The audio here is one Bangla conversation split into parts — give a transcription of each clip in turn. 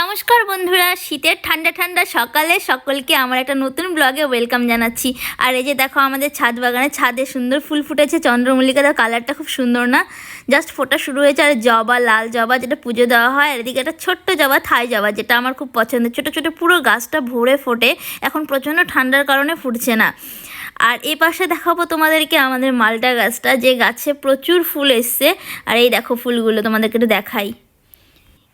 নমস্কার বন্ধুরা, শীতের ঠান্ডা ঠান্ডা সকালে সকলকে আমার একটা নতুন ব্লগে ওয়েলকাম জানাচ্ছি। আর এই যে দেখো, আমাদের ছাদ বাগানে ছাদে সুন্দর ফুল ফুটেছে চন্দ্রমল্লিকার কালারটা খুব সুন্দর না? জাস্ট ফোটা শুরু হয়েছে, আর জবা, লাল জবা যেটা পুজো দেওয়া হয়, আর এদিকে একটা ছোট্ট জবা, থাই জবা, যেটা আমার খুব পছন্দের। ছোটো ছোটো, পুরো গাছটা ভরে ফোটে, এখন প্রচণ্ড ঠান্ডার কারণে ফুটছে না। আর এই পাশে দেখাবো তোমাদেরকে আমাদের মালটা গাছটা, যে গাছে প্রচুর ফুল এসছে। আর এই দেখো ফুলগুলো তোমাদেরকে একটু দেখাই।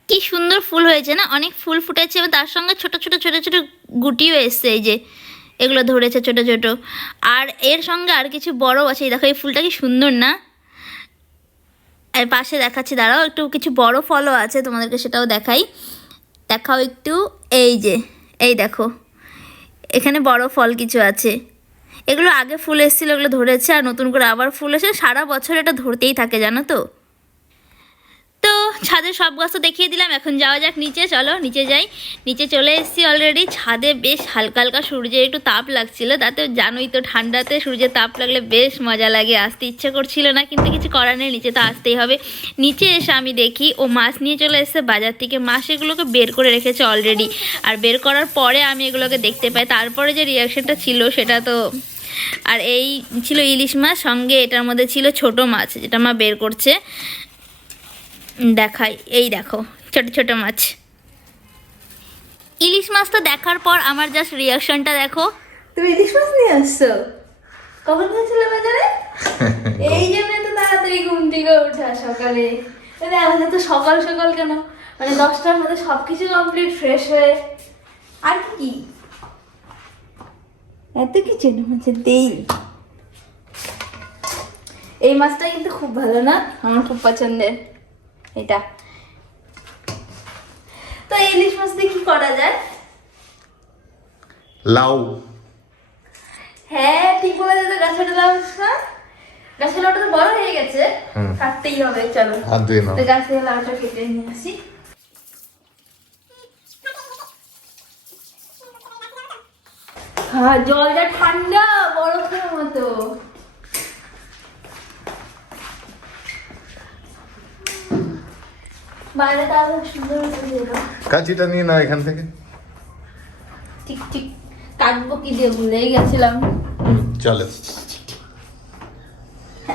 কি সুন্দর ফুল হয়েছে না? অনেক ফুল ফুটেছে এবং তার সঙ্গে ছোট ছোট ছোট ছোট গুটিও এসছে এই যে, এগুলো ধরেছে ছোট ছোট। আর এর সঙ্গে আর কিছু বড় আছে। এই দেখো, এই ফুলটা কি সুন্দর না? আর পাশে দেখাচ্ছি, দাঁড়াও, একটু কিছু বড় ফলও আছে, তোমাদেরকে সেটাও দেখাই। দেখাও একটু, এই যে, এই দেখো, এখানে বড় ফল কিছু আছে। এগুলো আগে ফুল এসেছিল, এগুলো ধরেছে, আর নতুন করে আবার ফুল এসে সারা বছর এটা ধরতেই থাকে, জানো তো? তো ছাদের সব গাছ তো দেখিয়ে দিলাম। এখন যাওয়া যাক নিচে, চলো নিচে যাই। নিচে চলে এসেছি অলরেডি ছাদে বেশ হালকা হালকা সূর্যের একটু তাপ লাগছিল। তাতে জানোই তো ঠান্ডাতে সূর্যের তাপ লাগলে বেশ মজা লাগে। আসতে ইচ্ছে করছিল না, কিন্তু কিছু করার নেই। নিচে তো আসতেই হবে। নিচে এসে আমি দেখি, ও মাছ নিয়ে চলে এসেছে। বাজার থেকে মাছ এগুলোকে বের করে রেখেছে অলরেডি আর বের করার পরে আমি এগুলোকে দেখতে পাই। তারপরে যে রিয়াকশনটা ছিল, সেটা তো আর এই ছিল ইলিশ মাছ। সঙ্গে এটার মধ্যে ছিল ছোট মাছ, যেটা মা বের করছে। দেখাই এই দেখো ছোট ছোট মাছ। ইলিশ মাছটা দেখার পর আমার জাস্ট রিয়াকশনটা দেখো। তুমি ইলিশ মাছ নিয়ে আসছো? কখন গেছিলে বাজারে? এই জন্য তো তাড়াতাড়ি ঘুম থেকে ওঠা সকালে। মানে আমাদের তো সকাল সকাল কেন? মানে দশটার মধ্যে সব কিছু কমপ্লিট ফ্রেশ হয়ে। আর কি কি? এত কিছু না মাছের দেই এই মাছটা কিন্তু খুব ভালো না? আমার খুব পছন্দের। এটা। তো এই ইলিশ মাছ দিয়ে কি করা যায়? লাউ। হ্যাঁ ঠিক বলে তো গাছের লাউ না গাছের লাউটা তো বড় হয়ে গেছে। কাটতেই হবে চলো। তো গাছের লাউটা কেটে নিয়ে আসি। হ্যাঁ জলটা ঠান্ডা বরফের মতো। বাইরে তাহলে সুন্দর কাঁচিটা নিয়ে নাও এখান থেকে। ঠিক ঠিক কাটবো কি দিয়ে ভুলেই গেছিলাম। চলো।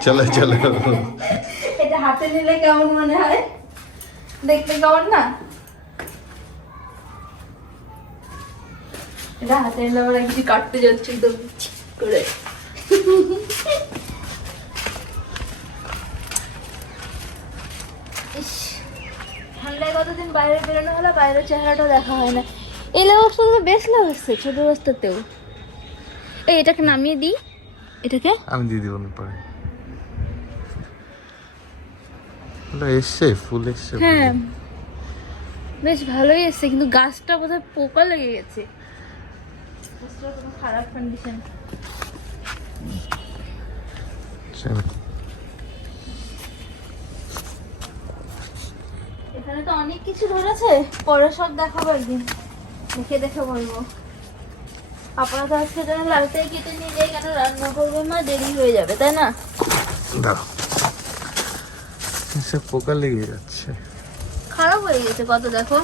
চলো চলো। এটা হাতে নিলে কেমন মনে হয়? দেখতে কেমন না? এটা হাতে নিলে আমরা কিছু কাটতে যাচ্ছি তো করে ইস, ঠান্ডায় কতদিন বাইরে বেরোনো হলো বাইরের চেহারাটা দেখা হয় না। এই লেবাসটা তো বেশ লাগছে ছোট বস্তাতেও। এই এটাকে নামিয়ে দিই। এটাকে? আমি দিয়ে দিব না পরে এসছে ফুল এসছে। হ্যাঁ। বেশ ভালোই এসছে কিন্তু গাছটা বোধহয় পোকা লেগে গেছে। খারাপ কন্ডিশন এখানে তো অনেক কিছু ধরেছে। পরে সব দেখাবো একদিন। দেখে দেখে বলব। আপাতত আজকে যেন লাউটাই কেটে নিয়ে যাই কেন রান্না করব দেরি হয়ে যাবে তাই না? পোকা লেগে যাচ্ছে? খারাপ হয়ে গেছে কত দেখো।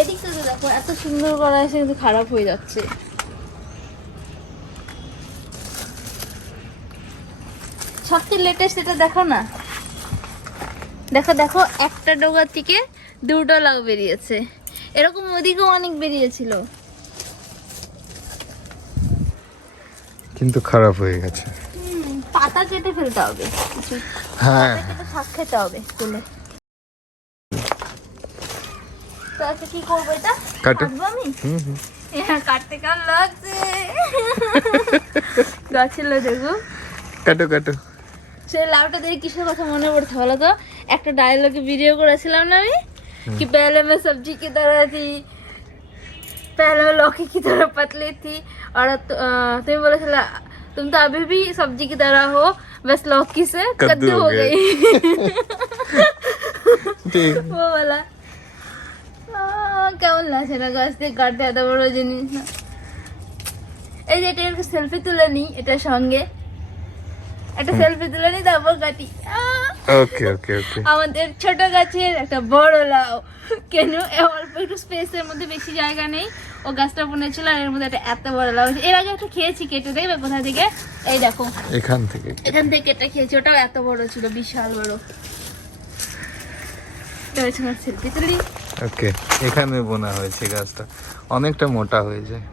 এদিকটা তো দেখো এত সুন্দর করা আছে কিন্তু খারাপ হয়ে যাচ্ছে। সবচেয়ে লেটেস্ট এটা দেখো না? দেখো দেখো একটা ডোগা থেকে দুটো লাউ বেরিয়েছে। এরকম ওদিকেও অনেক বেরিয়েছিল। কিন্তু খারাপ হয়ে গেছে। পাতা কেটে ফেলতে হবে। হ্যাঁ। কেটে শাক খেতে হবে তুলে তো আচ্ছা কি করব এটা? কাটবো আমি? হুম হুম। হ্যাঁ কাটতে কেমন লাগছে। গাছের লো দেখো। কাটো কাটো সেই লাউটা দেখে কিসের কথা মনে পড়ছে বলো তো একটা ডায়লগে ভিডিও করেছিলাম না আমি कि पहले मैं सब्जी की तरह थी पहले मैं लौकी की तरह पतली थी और तु- अ, तुम बोले चला तुम तो अभी भी सब्जी की तरह हो बस लौकी से कद्दू कद्दू हो हो गए। गई ঠিক वो वाला আহ, কেমন লাগছে না গাছ দিয়ে কাটতে এত বড় জিনিস না এই যে এটা একটু সেলফি তুলে নিই এটার সঙ্গে একটা সেলফি তুলে নিই তারপর কাটি ওকে ওকে ওকে আমাদের ছোট গাছের একটা বড় লাউ। কেন? অল্প একটু স্পেসের মধ্যে বেশি জায়গা নেই। ও গাছটা বুনেছিল আর এর মধ্যে একটা এত বড় লাউ এর আগে একটা খেয়েছি কেটে দেখবে কোথা থেকে? এই দেখো। এখান থেকে। এখান থেকে কেটে খেয়েছি ওটাও এত বড় ছিল বিশাল বড়। সেলফি তুলি ওকে এখানে বোনা হয়েছে গাছটা। অনেকটা মোটা হয়ে যায়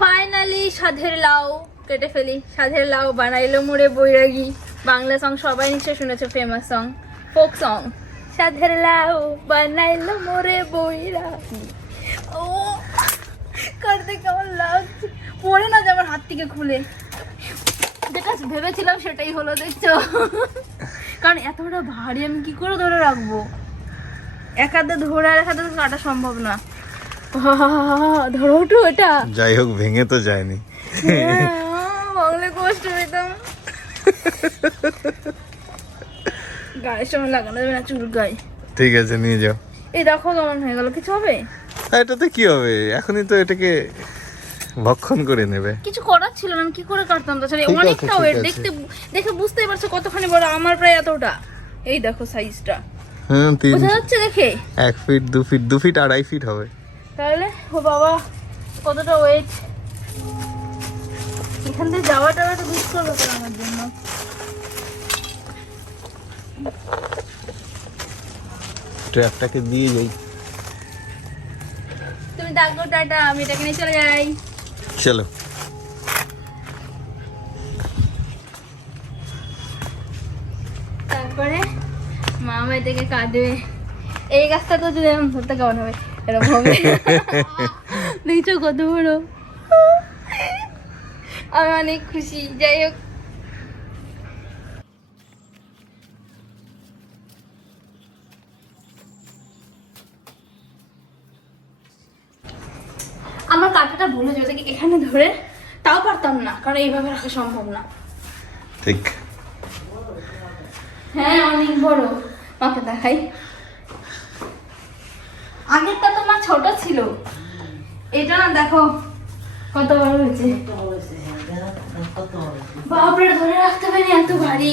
ফাইনালি সাধের লাউ, কেটে ফেলি। সাধের লাউ, বানাইলো মুড়ে বৈরাগী। বাংলা সং সবাই নিশ্চয় শুনেছো ফেমাস সং ফোক সং সাধের লাউ, বানাইলো মোরে বৈরাগী। ও করতে কেমন লাগছে। পড়ে না যে আমার হাত থেকে খুলে। যেটা ভেবেছিলাম সেটাই হলো, দেখছ? কারণ এতটা ভারী আমি কি করে ধরে রাখব? এক হাতে ধরে আর এক হাতে কাটা সম্ভব না। ধরো ওঠো এটা। যাই হোক ভেঙে তো যায়নি। হ্যাঁ, বাংলা কষ্ট পেতাম গায়ের সময় লাগানো যাবে না চুল গায়ে। ঠিক আছে নিয়ে যাও। এই দেখো কেমন হয়ে গেল কিছু হবে? এটাতে কি হবে? এখনই তো এটাকে ভক্ষণ করে নেবে। কিছু করার ছিল না আমি কি করে কাটতাম? তাছাড়া ঠিক অনেকটা ওয়েট দেখতে দেখে বুঝতেই পারছ কতখানি বড় আমার প্রায় এতটা। এই দেখো সাইজটা হ্যাঁ তিন বোঝা যাচ্ছে দেখে? এক ফিট দু ফিট দু ফিট আড়াই ফিট হবে। তাহলে ও বাবা কতটা ওয়েট এখান থেকে যাওয়াটা একটা দুষ্কর ব্যাপার আমার জন্য। ট্র্যাপটাকে দিয়ে যাই তুমি ডাকো টাটা আমি এটাকে নিয়ে চলে যাই। চলো। তারপরে মামা এটাকে কাটবে এই গাছটা তো যদি ধরতে কেমন হবে। এরকম দেখছ কত বড় আমি অনেক খুশি যাই হোক আমার কাঁটাটা ভুলে যাবে কি এখানে ধরে তাও পারতাম না কারণ এইভাবে রাখা সম্ভব না। ঠিক। হ্যাঁ অনেক বড়। মাকে দেখাই আগেরটা তোমার ছোট ছিল। এটা না দেখো কত বড় হয়েছে। বাপরে ধরে রাখতে পারি এত ভারী।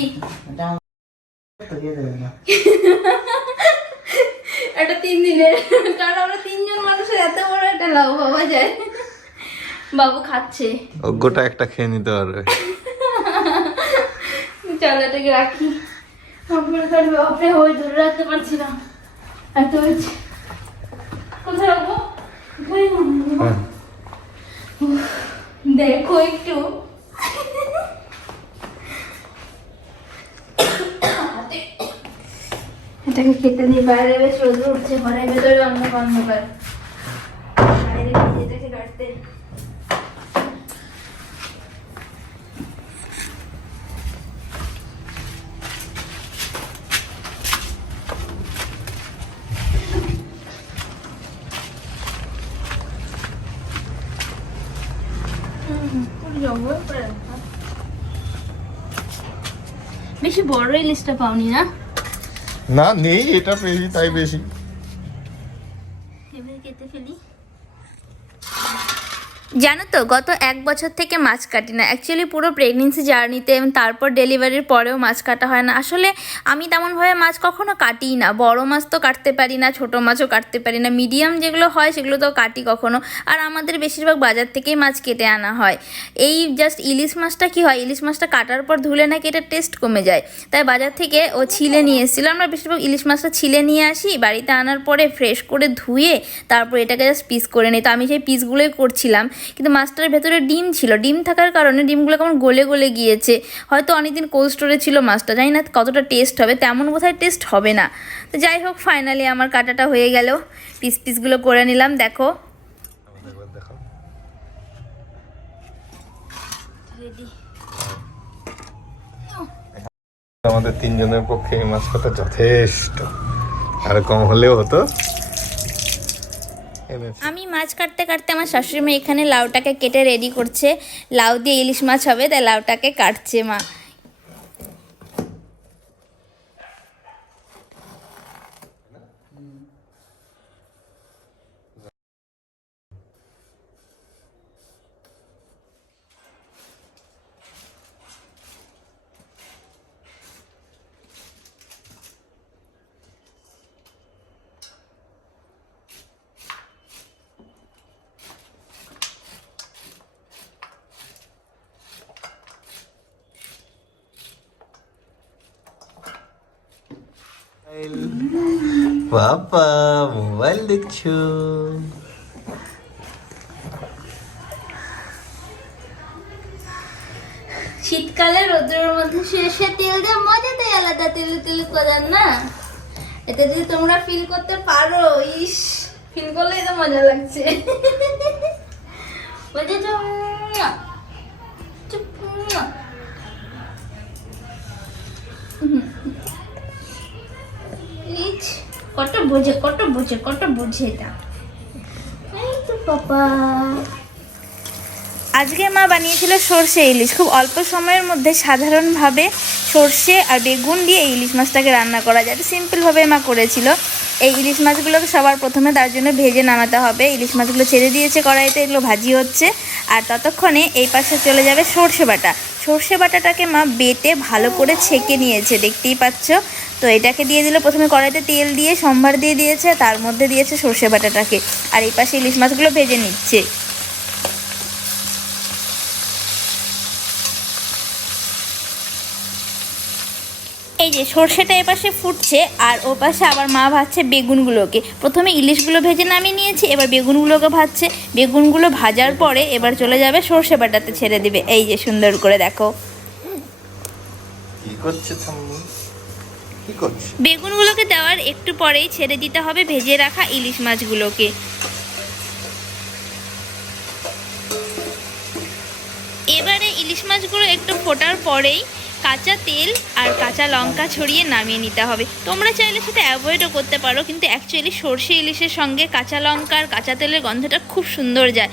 এটা তিন দিনের কারণ আমরা তিনজন মানুষের এত বড় একটা লাউ পাওয়া যায়। বাবু খাচ্ছে। গোটা একটা খেয়ে নিতে পারবে। চল এটাকে রাখি। তারপরে তাহলে বাপরে ওই ধরে রাখতে পারছি না। এত হয়েছে। কোথায় রাখব। হ্যাঁ। দেখো একটু এটাকে খেতে নিয়ে বাইরে বেশ রোদ উঠছে ঘরের ভেতরে অন্ধকার অন্ধকার বাইরে নিয়ে এটাকে কাটতে পুরো জঙ্গল পড়ে রাখা। বেশি বড় ইলিশটা পাওনি না? না নেই এটা বেশি তাই বেশি। কেটে ফেলি। জানো তো, গত এক বছর থেকে মাছ কাটি না। অ্যাকচুয়ালি পুরো প্রেগনেন্সি জার্নিতে এবং তারপর ডেলিভারির পরেও মাছ কাটা হয় না। আসলে আমি তেমনভাবে মাছ কখনো কাটিই না। বড় মাছ তো কাটতে পারি না, ছোট মাছও কাটতে পারি না। মিডিয়াম যেগুলো হয় সেগুলো তো কাটি কখনো। আর আমাদের বেশিরভাগ বাজার থেকেই মাছ কেটে আনা হয়। এই জাস্ট ইলিশ মাছটা কি হয়? ইলিশ মাছটা কাটার পর ধুলে নাকি এটা টেস্ট কমে যায়। তাই বাজার থেকে ও ছিলে নিয়ে এসেছিল। আমরা বেশিরভাগ ইলিশ মাছটা ছিলে নিয়ে আসি। বাড়িতে আনার পরে ফ্রেশ করে ধুয়ে তারপর এটাকে জাস্ট পিস করে নিই। তো আমি সেই পিসগুলোই করছিলাম। কিন্তু মাছটার ভেতরে ডিম ছিল। ডিম থাকার কারণে ডিমগুলো কেমন গলে গলে গিয়েছে। হয়তো অনেকদিন কোল্ড স্টোরে ছিল মাছটা। জানি না কতটা টেস্ট হবে তেমন বোধহয় টেস্ট হবে না। তো যাই হোক ফাইনালি আমার কাটাটা হয়ে গেল। পিস পিসগুলো করে নিলাম দেখো। আমাদের তিনজনের পক্ষে এই মাছ কাটা যথেষ্ট। আর কম হলেও হতো। আমি মাছ কাটতে কাটতে আমার শাশুড়ি মা এখানে লাউটাকে কেটে রেডি করছে। লাউ দিয়ে ইলিশ মাছ হবে, তাই লাউটাকে কাটছে মা। বাবা মোবাইল দেখছ? শীতকালে রোদ্রের মধ্যে সে তেল দিয়ে মজাটাই আলাদা, তেল তেল করার না। এটা যদি তোমরা ফিল করতে পারো, ইস ফিল করলেই তো মজা লাগছে। বুঝেছ কত বোঝে কত বোঝে কত বোঝে এটা। পাপা। আজকে মা বানিয়েছিল সর্ষে ইলিশ। খুব অল্প সময়ের মধ্যে সাধারণভাবে সর্ষে আর বেগুন দিয়ে এই ইলিশ মাছটাকে রান্না করা যায়। সিম্পলভাবে মা করেছিল। এই ইলিশ মাছগুলোকে সবার প্রথমে তার জন্য ভেজে নামাতে হবে। ইলিশ মাছগুলো ছেড়ে দিয়েছে কড়াইতে, এগুলো ভাজি হচ্ছে। আর ততক্ষণে এই পাশে চলে যাবে সর্ষে বাটা। সর্ষে বাটাটাকে মা বেটে ভালো করে ছেঁকে নিয়েছে। দেখতেই পাচ্ছ তো এটাকে দিয়ে দিল প্রথমে কড়াইতে তেল দিয়ে, সম্ভার দিয়ে দিয়েছে, তার মধ্যে দিয়েছে সর্ষে বাটাটাকে। আর এই পাশে ইলিশ মাছগুলো ভেজে নিচ্ছে। এই যে সর্ষেটা এপাশে ফুটছে, আর ও পাশে আবার মা ভাজছে বেগুনগুলোকে। প্রথমে ইলিশগুলো ভেজে নামিয়ে নিয়েছি, এবার বেগুনগুলোকে ভাজছে। বেগুনগুলো ভাজার পরে এবার চলে যাবে সর্ষে বাটাতে ছেড়ে দিবে। এই যে সুন্দর করে দেখো। করছে বেগুনগুলোকে দেওয়ার একটু পরেই ছেড়ে দিতে হবে ভেজে রাখা ইলিশ মাছগুলোকে। এবারে ইলিশ মাছগুলো একটু ফোটার পরেই কাঁচা তেল আর কাঁচা লঙ্কা ছড়িয়ে নামিয়ে নিতে হবে। তোমরা চাইলে সেটা অ্যাভয়েডও করতে পারো, কিন্তু অ্যাকচুয়ালি সর্ষে ইলিশের সঙ্গে কাঁচা লঙ্কা আর কাঁচা তেলের গন্ধটা খুব সুন্দর যায়।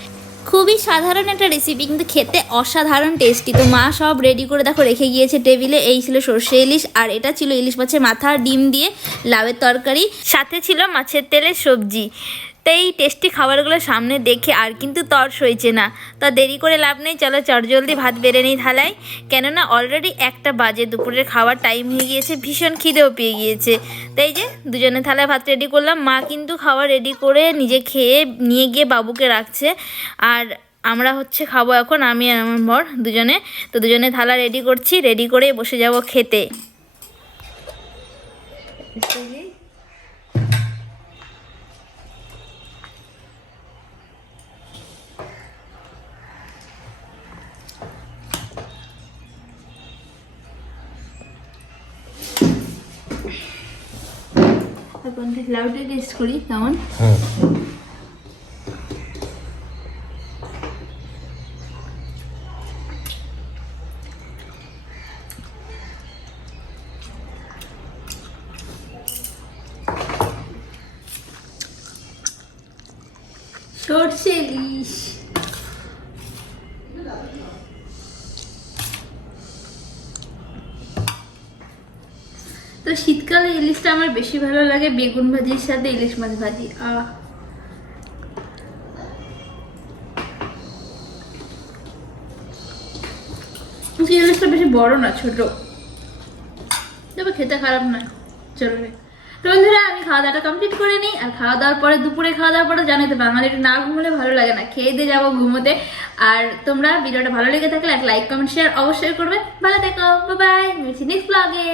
খুবই সাধারণ একটা রেসিপি কিন্তু খেতে অসাধারণ টেস্টি তো মা সব রেডি করে দেখো, রেখে গিয়েছে টেবিলে এই ছিল সর্ষে ইলিশ, আর এটা ছিল ইলিশ মাছের মাথা, ডিম দিয়ে লাউয়ের তরকারি। সাথে ছিল মাছের তেলের সবজি। তো এই টেস্টি খাবারগুলো সামনে দেখে আর কিন্তু তর সইছে না। তা দেরি করে লাভ নেই, চলো চটজলদি ভাত বেড়ে নিই থালায়। কেননা অলরেডি একটা বাজে দুপুরের খাওয়ার টাইম হয়ে গিয়েছে, ভীষণ খিদেও পেয়ে গিয়েছে। তাই যে, দুজনে থালায় ভাত রেডি করলাম, মা কিন্তু খাওয়া রেডি করে নিজে খেয়ে নিয়ে গিয়ে বাবুকে রাখছে। আর আমরা হচ্ছে খাব এখন, আমি আর আমার বর দুজনে। তো দুজনে থালা রেডি করছি রেডি করে বসে যাব খেতে। এখন লাউটা টেস্ট করি কেমন হুম সর্ষে ইলিশ তো শীতকালে ইলিশটা আমার বেশি ভালো লাগে, বেগুন ভাজির সাথে ইলিশ মাছ ভাজি। আহ ইলিশটা বেশি বড় না, ছোট। তবে খেতে খারাপ না চলবে। তো বন্ধুরা, আমি খাওয়া দাওয়াটা কমপ্লিট করে নিই, আর খাওয়া দাওয়ার পরে, দুপুরে খাওয়া দাওয়ার পরে জানোই তো বাঙালি একটু না ঘুমলে ভালো লাগে না, খেয়ে দিয়ে যাব ঘুমোতে। আর তোমরা ভিডিওটা ভালো লেগে থাকলে এক লাইক কমেন্ট শেয়ার অবশ্যই করবে। ভালো থেকো বাই মিলছি নেক্সট ব্লগে